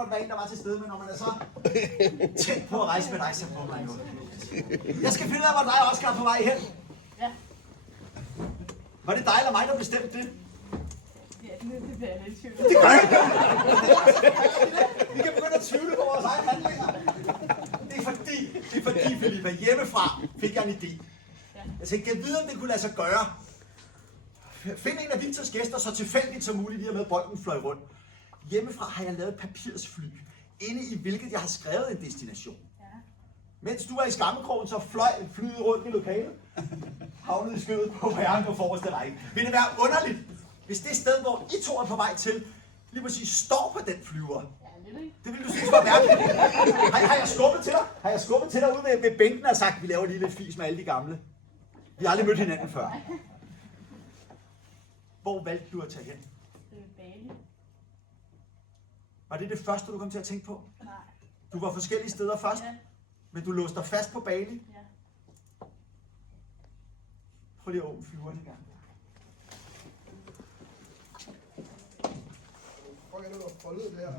måtte være en, der var til stede, men når man er så tæt på at rejse med dig, så får man noget. Jeg skal finde ud af, hvor dig og Oscar er på vej hen. Ja. Var det dig eller mig, der bestemte det? Ja, det bliver jeg lidt i tvivl. Det gør jeg ikke. Vi kan begynde at tvivle på vores egne handlinger. Det er fordi, Filippa, hjemmefra fik jeg en idé. Jeg tænkte, jeg ved, om det kunne lade sig gøre. Find en af Victors gæster så tilfældigt som muligt, lige med bolden fløj rundt. Hjemmefra har jeg lavet papirsfly, inde i hvilket jeg har skrevet en destination. Ja. Mens du var i skammekrogen, så fløj flyet rundt i lokalet. Havnede i skødet på herren på forreste række. Vil det være underligt, hvis det sted, hvor I to er på vej til, lige præcis står på den flyver? Ja, lidt ikke. Det ville du synes var mærkeligt. Har jeg skubbet til dig? Har jeg skubbet til dig ude ved bænken og sagt, vi laver lige lidt fis med alle de gamle? Vi har aldrig mødt hinanden før. Hvor valgte du at tage hen? Bali. Var det det første, du kom til at tænke på? Nej. Du var forskellige steder først, Ja. men du låste dig fast på Bali. Ja. Prøv lige at åbne flyveren en gang.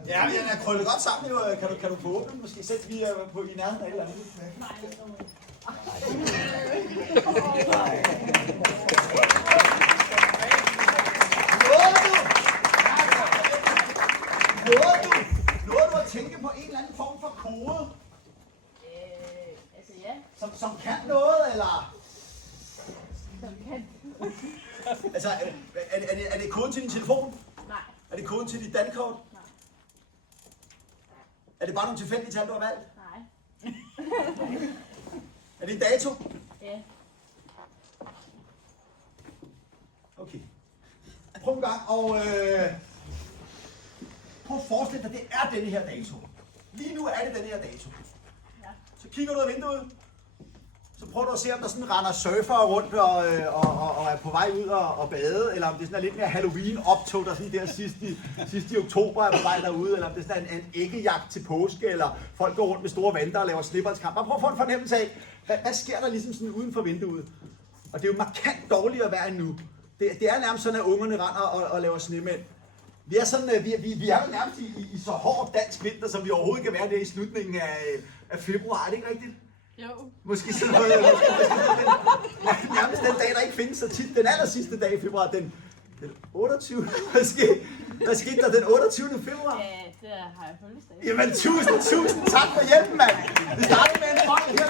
Ja, den er krøllet godt sammen. Jo. Kan du få åbnet? Måske sætte vi på i nærheden af et eller andet. Nej, det er noget. Nåede du at tænke på en eller anden form for kode? Altså ja. Som kan noget, eller? Som kan. Altså, er det koden til din telefon? Nej. Er det koden til dit dankort? Nej. Er det bare nogle tilfældige tal, du har valgt? Nej. Er det en dato? Ja. Okay. Prøv en gang, og prøv at forestille dig, det er denne her dato. Lige nu er det denne her dato. Ja. Så kigger du ud af vinduet. Så prøver du at se, om der sådan render surfere rundt og er på vej ud og bade, eller om det sådan er lidt mere Halloween-optog, der sådan der sidst i oktober er på vej derude, eller om det sådan er en æggejagt til påske, eller folk går rundt med store vanter og laver snibboldskamp. Bare prøv at få en fornemmelse af, hvad sker der ligesom sådan uden for vinduet? Og det er jo markant dårligere vejr end nu. Det er nærmest sådan, at ungerne render og laver snemænd. Vi er sådan, vi er jo nærmest i så hård dansk vinter, som vi overhovedet kan være der i slutningen af februar. Er det ikke rigtigt? Jo. Måske sådan noget, nærmest den dag, der ikke findes så tit. Den aller sidste dag i februar, den 28. Hvad skete der den 28. februar? Ja, det har jeg fødselsdag. Jamen tusind tak for hjælpen, mand. Vi starter med en hånd her.